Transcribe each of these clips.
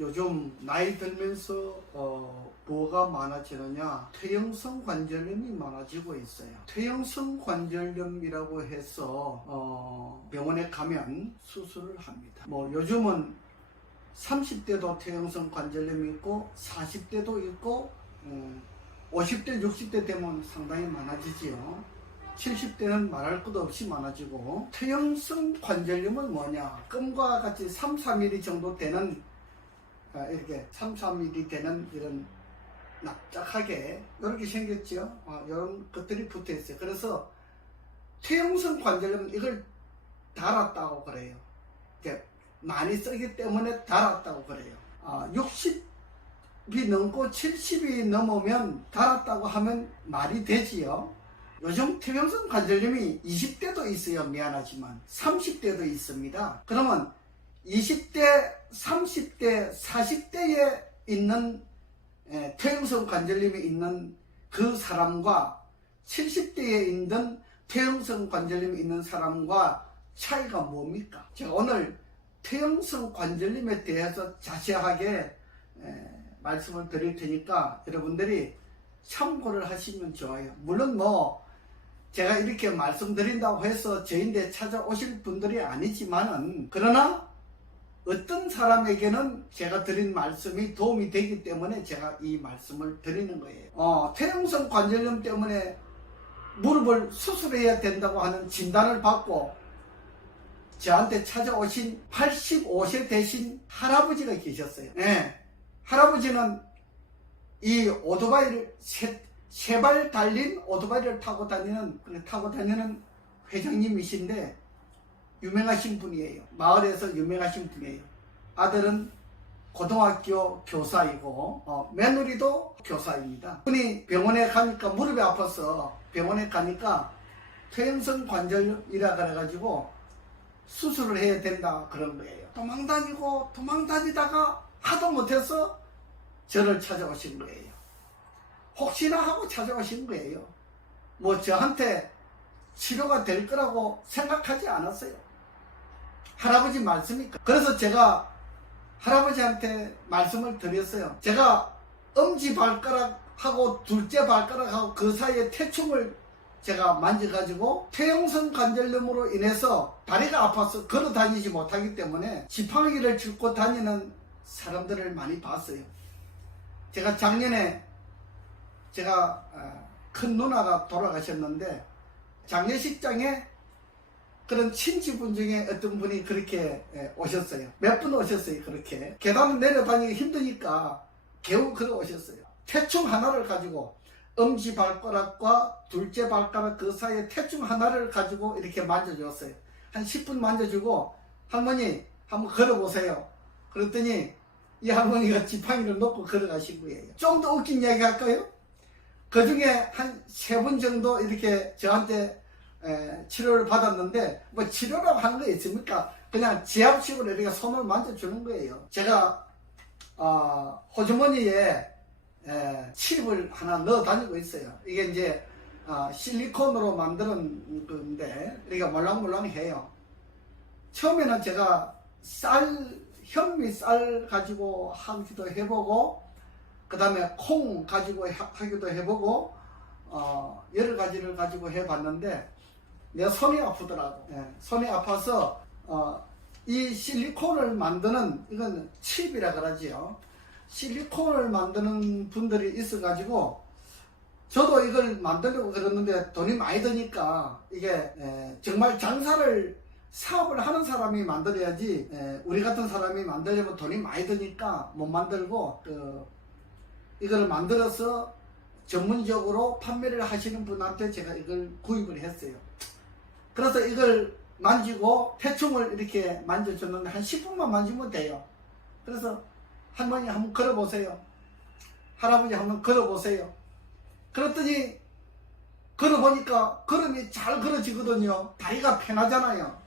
요즘 나이 들면서 뭐가 많아지느냐, 퇴행성 관절염이 많아지고 있어요. 퇴행성 관절염이라고 해서 병원에 가면 수술을 합니다. 뭐 요즘은 30대도 퇴행성 관절염이 있고 40대도 있고 50대 60대 되면 상당히 많아지지요. 70대는 말할 것도 없이 많아지고, 퇴행성 관절염은 뭐냐, 껌과 같이 3, 4mm 정도 되는 이렇게 3, 4mm 되는 이런 납작하게 이렇게 생겼죠. 이런 것들이 붙어 있어요. 그래서 퇴행성 관절염은 이걸 달았다고 그래요. 이렇게 많이 쓰기 때문에 달았다고 그래요. 60이 넘고 70이 넘으면 달았다고 하면 말이 되지요. 요즘 퇴행성 관절염이 20대도 있어요. 미안하지만 30대도 있습니다. 그러면 20대, 30대, 40대에 있는 퇴행성 관절염이 있는 그 사람과 70대에 있는 퇴행성 관절염이 있는 사람과 차이가 뭡니까? 제가 오늘 퇴행성 관절염에 대해서 자세하게 말씀을 드릴 테니까 여러분들이 참고를 하시면 좋아요. 물론 제가 이렇게 말씀드린다고 해서 저인데 찾아오실 분들이 아니지만은, 그러나 어떤 사람에게는 제가 드린 말씀이 도움이 되기 때문에 제가 이 말씀을 드리는 거예요. 퇴행성 관절염 때문에 무릎을 수술해야 된다고 하는 진단을 받고 저한테 찾아오신 85세 되신 할아버지가 계셨어요. 할아버지는 이 오토바이를 세 발 달린 오토바이를 타고 다니는 회장님이신데 유명하신 분이에요. 마을에서 유명하신 분이에요. 아들은 고등학교 교사이고 며느리도 교사입니다. 분이 병원에 가니까 무릎이 아파서 병원에 가니까 퇴행성 관절이라 그래가지고 수술을 해야 된다 그런 거예요. 도망다니다가 하도 못해서 저를 찾아오신 거예요. 혹시나 하고 찾아오신 거예요. 저한테 치료가 될 거라고 생각하지 않았어요. 할아버지 말씀이니까. 그래서 제가 할아버지한테 말씀을 드렸어요. 제가 엄지발가락하고 둘째 발가락하고 그 사이에 태충을 제가 만져가지고 퇴행성 관절염으로 인해서 다리가 아파서 걸어 다니지 못하기 때문에 지팡이를 짚고 다니는 사람들을 많이 봤어요. 제가 작년에 큰 누나가 돌아가셨는데 장례식장에 그런 친지분 중에 어떤 분이 그렇게 오셨어요. 몇 분 오셨어요. 그렇게 계단을 내려다니기 힘드니까 겨우 걸어 오셨어요. 태충 하나를 가지고 엄지발가락과 둘째 발가락 그 사이에 태충 하나를 가지고 이렇게 만져줬어요. 한 10분 만져주고, 할머니 한번 걸어보세요. 그랬더니 이 할머니가 지팡이를 놓고 걸어가신 거예요. 좀 더 웃긴 이야기 할까요? 그 중에 한 3분 정도 이렇게 저한테 치료를 받았는데, 치료라고 하는 거 있습니까? 그냥 지압식으로 이렇게 손을 만져주는 거예요. 제가 호주머니에 칩을 하나 넣어 다니고 있어요. 이게 이제 실리콘으로 만드는 건데 이렇게 몰랑몰랑해요. 처음에는 제가 현미쌀 가지고 하기도 해보고, 그 다음에 콩 가지고 하기도 해보고, 여러 가지를 가지고 해봤는데 내 손이 아프더라고. 손이 아파서 이 실리콘을 만드는, 이건 칩이라 그러지요. 실리콘을 만드는 분들이 있어가지고 저도 이걸 만들려고 그랬는데 돈이 많이 드니까, 이게 정말 사업을 하는 사람이 만들어야지, 우리 같은 사람이 만들려면 돈이 많이 드니까 못 만들고, 이걸 만들어서 전문적으로 판매를 하시는 분한테 제가 이걸 구입을 했어요. 그래서 이걸 만지고 태충을 이렇게 만져줬는데 한 10분만 만지면 돼요. 그래서 할머니 한번 걸어보세요. 할아버지 한번 걸어보세요. 그랬더니 걸어보니까 걸음이 잘 걸어지거든요. 다리가 편하잖아요.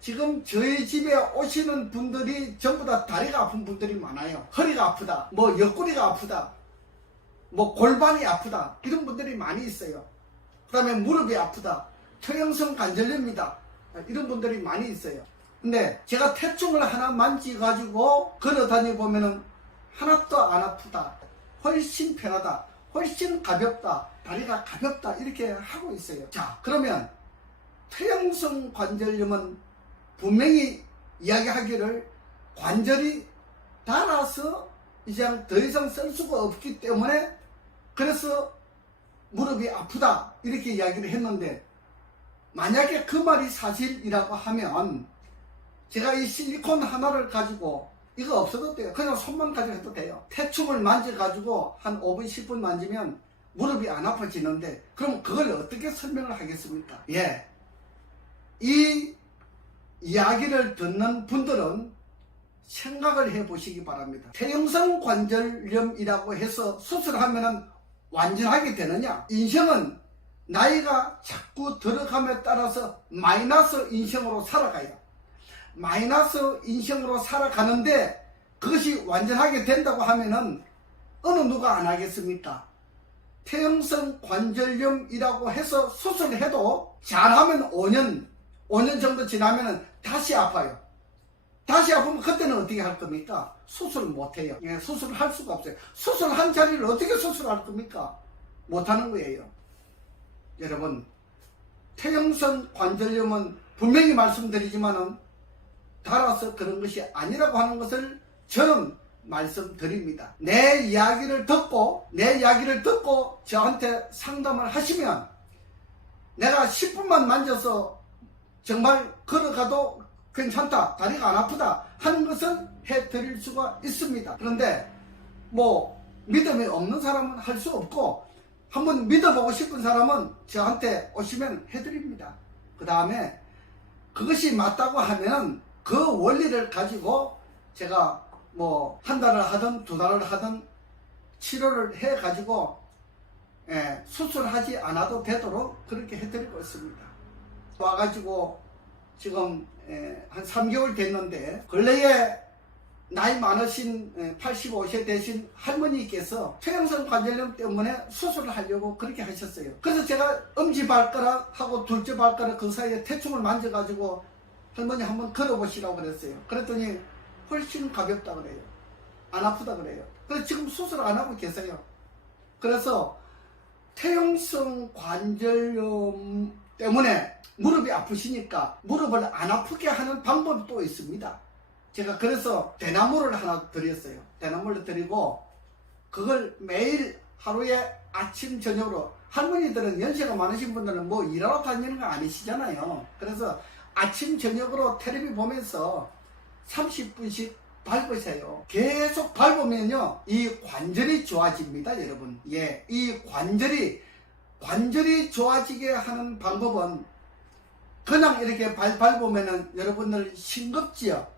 지금 저희 집에 오시는 분들이 전부 다 다리가 아픈 분들이 많아요. 허리가 아프다, 옆구리가 아프다, 골반이 아프다, 이런 분들이 많이 있어요. 그 다음에 무릎이 아프다, 퇴행성 관절염이다, 이런 분들이 많이 있어요. 근데 제가 태충을 하나 만지가지고 걸어다니 보면은 하나도 안 아프다, 훨씬 편하다, 훨씬 가볍다, 다리가 가볍다, 이렇게 하고 있어요. 자, 그러면 퇴행성 관절염은 분명히 이야기하기를 관절이 닳아서 이제 더 이상 쓸 수가 없기 때문에 그래서 무릎이 아프다, 이렇게 이야기를 했는데, 만약에 그 말이 사실이라고 하면 제가 이 실리콘 하나를 가지고, 이거 없어도 돼요. 그냥 손만 가지고 해도 돼요. 태충을 만져가지고 한 5분 10분 만지면 무릎이 안 아파지는데, 그럼 그걸 어떻게 설명을 하겠습니까? 예, 이 이야기를 듣는 분들은 생각을 해 보시기 바랍니다. 퇴행성 관절염이라고 해서 수술하면은 완전하게 되느냐? 인생은 나이가 자꾸 들어감에 따라서 마이너스 인생으로 살아가요. 마이너스 인생으로 살아가는데 그것이 완전하게 된다고 하면은 어느 누가 안 하겠습니까? 퇴행성 관절염이라고 해서 수술을 해도 잘하면 5년 정도 지나면은 다시 아파요. 다시 아프면 그때는 어떻게 할 겁니까? 수술을 못해요. 예, 수술을 할 수가 없어요. 수술한 자리를 어떻게 수술할 겁니까? 못하는 거예요. 여러분, 퇴행성 관절염은 분명히 말씀드리지만은 닳아서 그런 것이 아니라고 하는 것을 저는 말씀드립니다. 내 이야기를 듣고 저한테 상담을 하시면 내가 10분만 만져서 정말 걸어가도 괜찮다, 다리가 안 아프다 하는 것은 해드릴 수가 있습니다. 그런데 뭐 믿음이 없는 사람은 할 수 없고, 한번 믿어보고 싶은 사람은 저한테 오시면 해드립니다. 그 다음에 그것이 맞다고 하면 그 원리를 가지고 제가 뭐 한 달을 하든 두 달을 하든 치료를 해가지고 수술하지 않아도 되도록 그렇게 해드리고 있습니다. 와가지고 지금 한 3개월 됐는데, 근래에 나이 많으신 85세 되신 할머니께서 퇴행성 관절염 때문에 수술을 하려고 그렇게 하셨어요. 그래서 제가 엄지발가락하고 둘째 발가락 그 사이에 태충을 만져가지고 할머니 한번 걸어보시라고 그랬어요. 그랬더니 훨씬 가볍다 그래요. 안 아프다 그래요. 그래서 지금 수술 안 하고 계세요. 그래서 퇴행성 관절염 때문에 무릎이 아프시니까 무릎을 안 아프게 하는 방법이 또 있습니다. 제가 그래서 대나무를 하나 드렸어요. 대나무를 드리고 그걸 매일 하루에 아침 저녁으로, 할머니들은 연세가 많으신 분들은 뭐 일하러 다니는 거 아니시잖아요. 그래서 아침 저녁으로 텔레비 보면서 30분씩 밟으세요. 계속 밟으면요 이 관절이 좋아집니다, 여러분. 예, 이 관절이 좋아지게 하는 방법은 그냥 이렇게 밟으면은 여러분들 싱겁지요.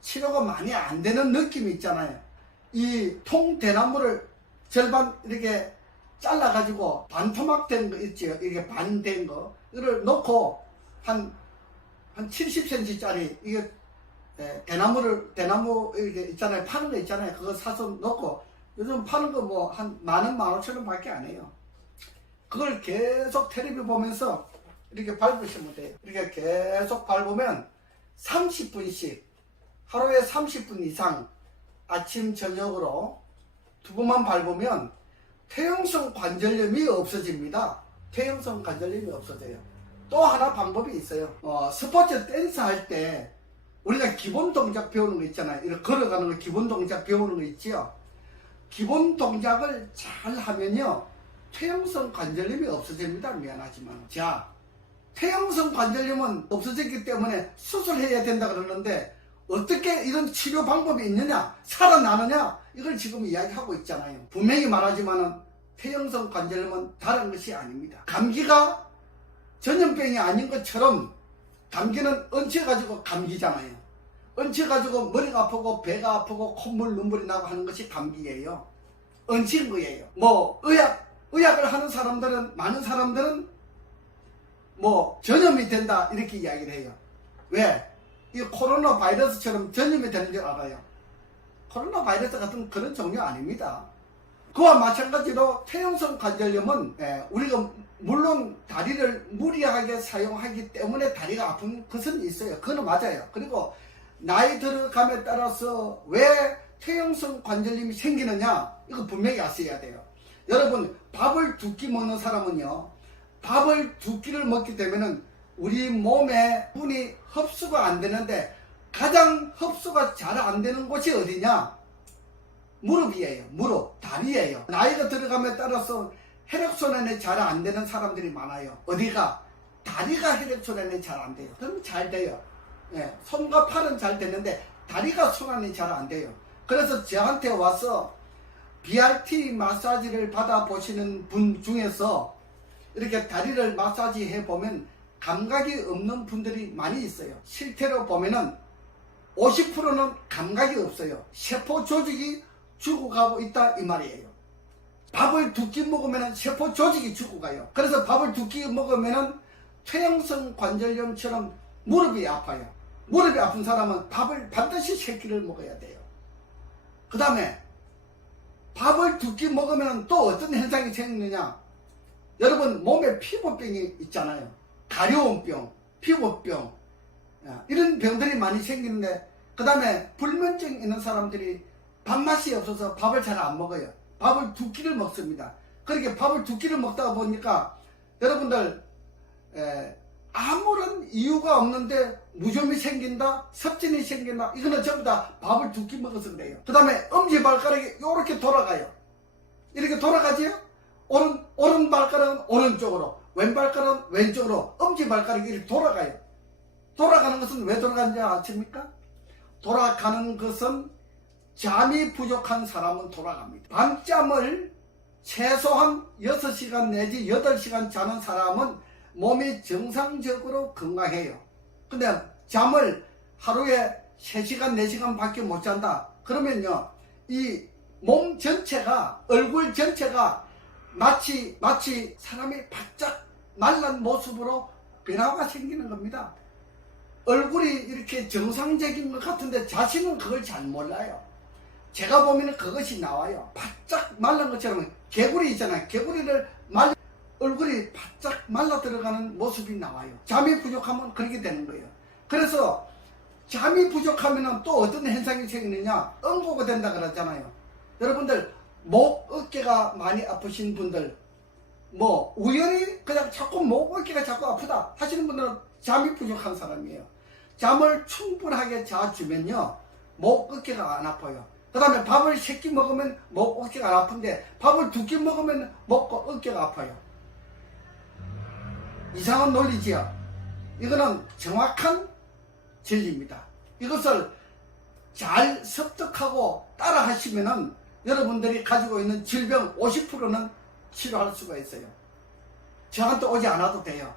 치료가 많이 안 되는 느낌이 있잖아요. 이 통대나무를 절반 이렇게 잘라가지고 반토막 된 거 있지요. 이렇게 반 된 거. 이걸 놓고 한 70cm 짜리, 이게 대나무 이렇게 있잖아요. 파는 거 있잖아요. 그거 사서 놓고, 요즘 파는 거 뭐 한 10,000원, 15,000원 밖에 안 해요. 그걸 계속 텔레비 보면서 이렇게 밟으시면 돼요. 이렇게 계속 밟으면 30분씩, 하루에 30분 이상 아침 저녁으로 2번만 밟으면 퇴행성 관절염이 없어집니다. 퇴행성 관절염이 없어져요. 또 하나 방법이 있어요. 스포츠 댄스 할 때 우리가 기본 동작 배우는 거 있잖아요. 이렇게 걸어가는 거 기본 동작 배우는 거 있지요. 기본 동작을 잘 하면요 퇴행성 관절염이 없어집니다. 미안하지만. 자, 퇴행성 관절염은 없어졌기 때문에 수술해야 된다 그러는데 어떻게 이런 치료 방법이 있느냐, 살아나느냐, 이걸 지금 이야기하고 있잖아요. 분명히 말하지만은 퇴행성 관절염은 다른 것이 아닙니다. 감기가 전염병이 아닌 것처럼 감기는 얹혀가지고 감기잖아요. 얹혀가지고 머리가 아프고 배가 아프고 콧물 눈물이 나고 하는 것이 감기예요. 얹힌 거예요. 뭐 의학을 하는 사람들은, 많은 사람들은 뭐 전염이 된다 이렇게 이야기를 해요. 왜? 이 코로나 바이러스처럼 전염이 되는 줄 알아요. 코로나 바이러스 같은 그런 종류 아닙니다. 그와 마찬가지로 퇴행성 관절염은 우리가 물론 다리를 무리하게 사용하기 때문에 다리가 아픈 것은 있어요. 그건 맞아요. 그리고 나이 들어감에 따라서 왜 퇴행성 관절염이 생기느냐, 이거 분명히 아셔야 돼요. 여러분, 밥을 두 끼 먹는 사람은요, 밥을 두 끼를 먹기 때문에 우리 몸에 분이 흡수가 안 되는데 가장 흡수가 잘 안 되는 곳이 어디냐? 무릎이에요. 무릎, 다리예요. 나이가 들어감에 따라서 혈액순환이 잘 안 되는 사람들이 많아요. 어디가? 다리가 혈액순환이 잘 안 돼요. 그럼 잘 돼요. 손과 팔은 잘 되는데 다리가 순환이 잘 안 돼요. 그래서 저한테 와서 BRT 마사지를 받아보시는 분 중에서 이렇게 다리를 마사지 해보면 감각이 없는 분들이 많이 있어요. 실제로 보면은 50%는 감각이 없어요. 세포 조직이 죽어가고 있다 이 말이에요. 밥을 두 끼 먹으면 세포 조직이 죽어가요. 그래서 밥을 두 끼 먹으면 퇴행성 관절염처럼 무릎이 아파요. 무릎이 아픈 사람은 밥을 반드시 3끼를 먹어야 돼요. 그 다음에 밥을 두 끼 먹으면 또 어떤 현상이 생기느냐, 여러분 몸에 피부병이 있잖아요. 가려움병, 피부병, 이런 병들이 많이 생기는데, 그 다음에 불면증 있는 사람들이 밥맛이 없어서 밥을 잘 안 먹어요. 밥을 두 끼를 먹습니다. 그렇게 밥을 두 끼를 먹다 보니까 여러분들 아무런 이유가 없는데 무좀이 생긴다, 섭진이 생긴다, 이거는 전부 다 밥을 두 끼 먹어서 그래요. 그 다음에 엄지발가락이 이렇게 돌아가요. 이렇게 돌아가지요. 오른 발가락은 오른쪽으로, 왼 발가락은 왼쪽으로, 엄지발가락이 이렇게 돌아가요. 돌아가는 것은 왜 돌아가는지 아십니까? 돌아가는 것은 잠이 부족한 사람은 돌아갑니다. 밤잠을 최소한 6시간 내지 8시간 자는 사람은 몸이 정상적으로 건강해요. 근데 잠을 하루에 3시간 4시간 밖에 못 잔다 그러면요, 이 몸 전체가, 얼굴 전체가 마치 사람이 바짝 말란 모습으로 변화가 생기는 겁니다. 얼굴이 이렇게 정상적인 것 같은데 자신은 그걸 잘 몰라요. 제가 보면 그것이 나와요. 바짝 말란 것처럼 개구리 있잖아요. 개구리를 얼굴이 바짝 말라 들어가는 모습이 나와요. 잠이 부족하면 그렇게 되는 거예요. 그래서 잠이 부족하면 또 어떤 현상이 생기느냐, 응고가 된다 그러잖아요. 여러분들 목, 어깨가 많이 아프신 분들, 뭐 우연히 그냥 자꾸 목, 어깨가 자꾸 아프다 하시는 분들은 잠이 부족한 사람이에요. 잠을 충분하게 자주면요, 목, 어깨가 안 아파요. 그 다음에 밥을 3끼 먹으면 목, 어깨가 안 아픈데 밥을 2끼 먹으면 목과 어깨가 아파요. 이상한 논리지요. 이거는 정확한 진리입니다. 이것을 잘 습득하고 따라 하시면은 여러분들이 가지고 있는 질병 50%는 치료할 수가 있어요. 저한테 오지 않아도 돼요.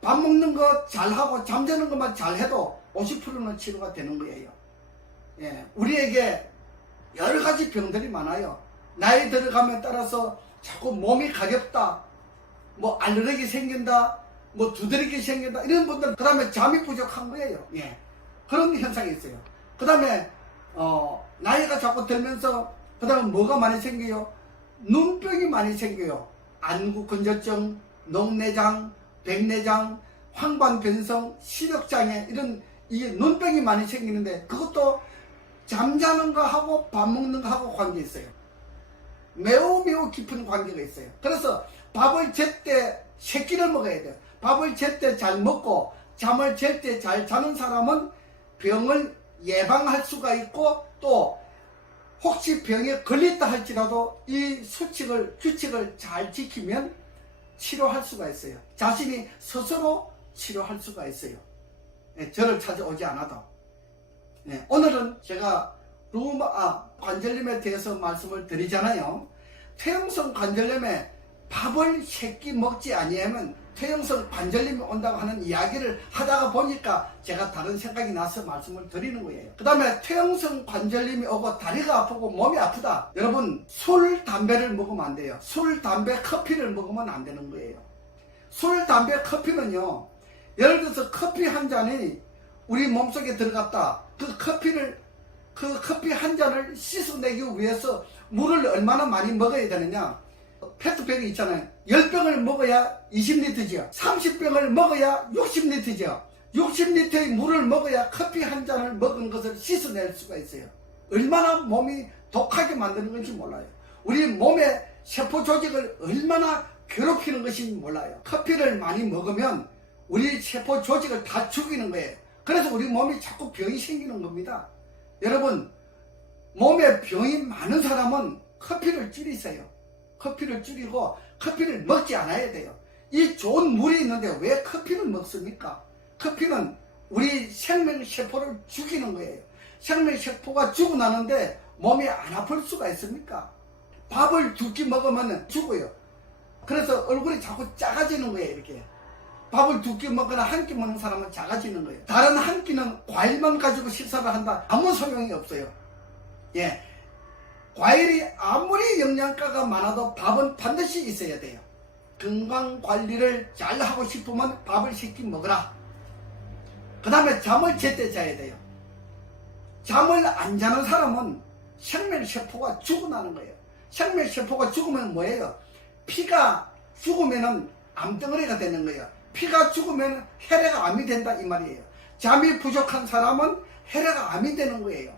밥 먹는 거 잘하고 잠자는 것만 잘해도 50%는 치료가 되는 거예요. 우리에게 여러 가지 병들이 많아요. 나이 들어감에 따라서 자꾸 몸이 가렵다, 뭐 알레르기 생긴다, 뭐 두드러기 생긴다, 이런 분들, 그 다음에 잠이 부족한 거예요. 그런 현상이 있어요. 그 다음에 나이가 자꾸 들면서 그 다음에 뭐가 많이 생겨요? 눈병이 많이 생겨요. 안구건조증, 녹내장, 백내장, 황반변성, 시력장애, 이런 이게 눈병이 많이 생기는데 그것도 잠자는 거 하고 밥 먹는 거 하고 관계 있어요. 매우 깊은 관계가 있어요. 그래서 밥을 제때 3끼를 먹어야 돼요. 밥을 제때 잘 먹고 잠을 제때 잘 자는 사람은 병을 예방할 수가 있고, 또 혹시 병에 걸렸다 할지라도 이 규칙을 잘 지키면 치료할 수가 있어요. 자신이 스스로 치료할 수가 있어요. 저를 찾아오지 않아도. 오늘은 제가 관절염에 대해서 말씀을 드리잖아요. 퇴행성 관절염에 밥을 3끼 먹지 아니하면 퇴행성 관절염이 온다고 하는 이야기를 하다가 보니까 제가 다른 생각이 나서 말씀을 드리는 거예요. 그 다음에 퇴행성 관절염이 오고 다리가 아프고 몸이 아프다. 여러분, 술, 담배를 먹으면 안 돼요. 술, 담배, 커피를 먹으면 안 되는 거예요. 술, 담배, 커피는요, 예를 들어서 커피 한 잔이 우리 몸속에 들어갔다. 그 커피를 그 커피 한 잔을 씻어내기 위해서 물을 얼마나 많이 먹어야 되느냐. 페트병이 있잖아요. 10병을 먹어야 20리터죠. 30병을 먹어야 60리터죠. 60리터의 물을 먹어야 커피 한 잔을 먹은 것을 씻어낼 수가 있어요. 얼마나 몸이 독하게 만드는 건지 몰라요. 우리 몸의 세포 조직을 얼마나 괴롭히는 것인지 몰라요. 커피를 많이 먹으면 우리 세포 조직을 다 죽이는 거예요. 그래서 우리 몸이 자꾸 병이 생기는 겁니다. 여러분, 몸에 병이 많은 사람은 커피를 줄이세요. 커피를 줄이고 커피를 먹지 않아야 돼요. 이 좋은 물이 있는데 왜 커피를 먹습니까? 커피는 우리 생명세포를 죽이는 거예요. 생명세포가 죽고 나는데 몸이 안 아플 수가 있습니까? 밥을 2끼 먹으면 죽어요. 그래서 얼굴이 자꾸 작아지는 거예요. 이렇게 밥을 2끼 먹거나 1끼 먹는 사람은 작아지는 거예요. 다른 한 끼는 과일만 가지고 식사를 한다. 아무 소용이 없어요. 예, 과일이 아무리 영양가가 많아도 밥은 반드시 있어야 돼요. 건강관리를 잘 하고 싶으면 밥을 10끼 먹어라. 그 다음에 잠을 제때 자야 돼요. 잠을 안 자는 사람은 생명세포가 죽어나는 거예요. 생명세포가 죽으면 뭐예요? 피가 죽으면 암덩어리가 되는 거예요. 피가 죽으면 혈액 암이 된다 이 말이에요. 잠이 부족한 사람은 혈액 암이 되는 거예요.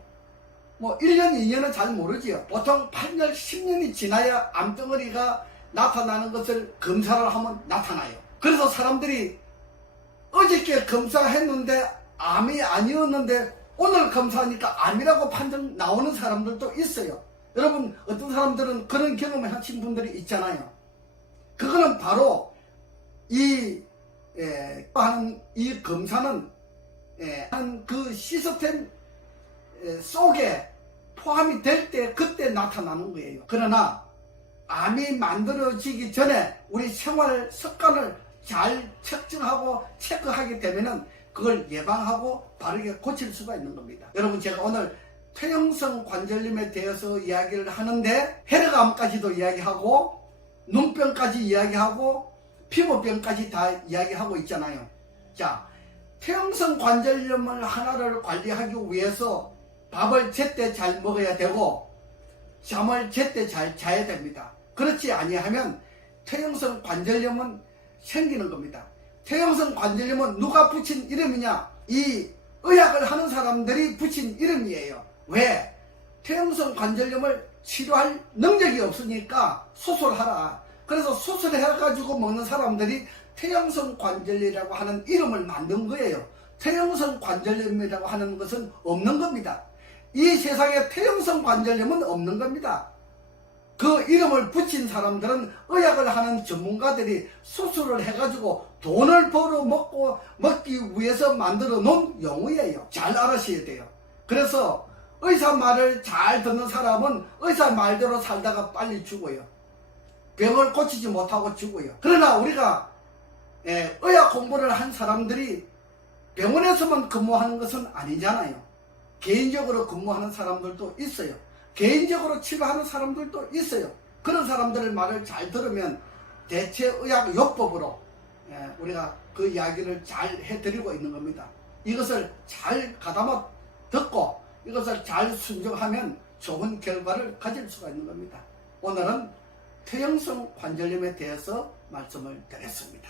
뭐 1년 2년은 잘 모르지요. 보통 8년 10년이 지나야 암덩어리가 나타나는 것을 검사를 하면 나타나요. 그래서 사람들이 어저께 검사했는데 암이 아니었는데 오늘 검사하니까 암이라고 판정 나오는 사람들도 있어요. 여러분, 어떤 사람들은 그런 경험을 하신 분들이 있잖아요. 그거는 바로 이 검사는 그 시스템 속에 포함이 될 때 그때 나타나는 거예요. 그러나 암이 만들어지기 전에 우리 생활 습관을 잘 측정하고 체크하게 되면은 그걸 예방하고 바르게 고칠 수가 있는 겁니다. 여러분, 제가 오늘 퇴행성 관절염에 대해서 이야기를 하는데 혈액암까지도 이야기하고 눈병까지 이야기하고 피부병까지 다 이야기하고 있잖아요. 자, 퇴행성 관절염을 하나를 관리하기 위해서 밥을 제때 잘 먹어야 되고 잠을 제때 잘 자야 됩니다. 그렇지 아니하면 퇴행성 관절염은 생기는 겁니다. 퇴행성 관절염은 누가 붙인 이름이냐? 이 의학을 하는 사람들이 붙인 이름이에요. 왜? 퇴행성 관절염을 치료할 능력이 없으니까 수술하라. 그래서 수술해가지고 먹는 사람들이 퇴행성 관절염이라고 하는 이름을 만든 거예요. 퇴행성 관절염이라고 하는 것은 없는 겁니다. 이 세상에 퇴행성 관절염은 없는 겁니다. 그 이름을 붙인 사람들은 의학을 하는 전문가들이 수술을 해가지고 돈을 벌어 먹기 위해서 만들어 놓은 용어예요. 잘 알아셔야 돼요. 그래서 의사 말을 잘 듣는 사람은 의사 말대로 살다가 빨리 죽어요. 병을 고치지 못하고 죽어요. 그러나 우리가 의학 공부를 한 사람들이 병원에서만 근무하는 것은 아니잖아요. 개인적으로 근무하는 사람들도 있어요. 개인적으로 치료하는 사람들도 있어요. 그런 사람들의 말을 잘 들으면 대체의학요법으로 우리가 그 이야기를 잘 해드리고 있는 겁니다. 이것을 잘 가다마 듣고 이것을 잘 순종하면 좋은 결과를 가질 수가 있는 겁니다. 오늘은 퇴행성 관절염에 대해서 말씀을 드렸습니다.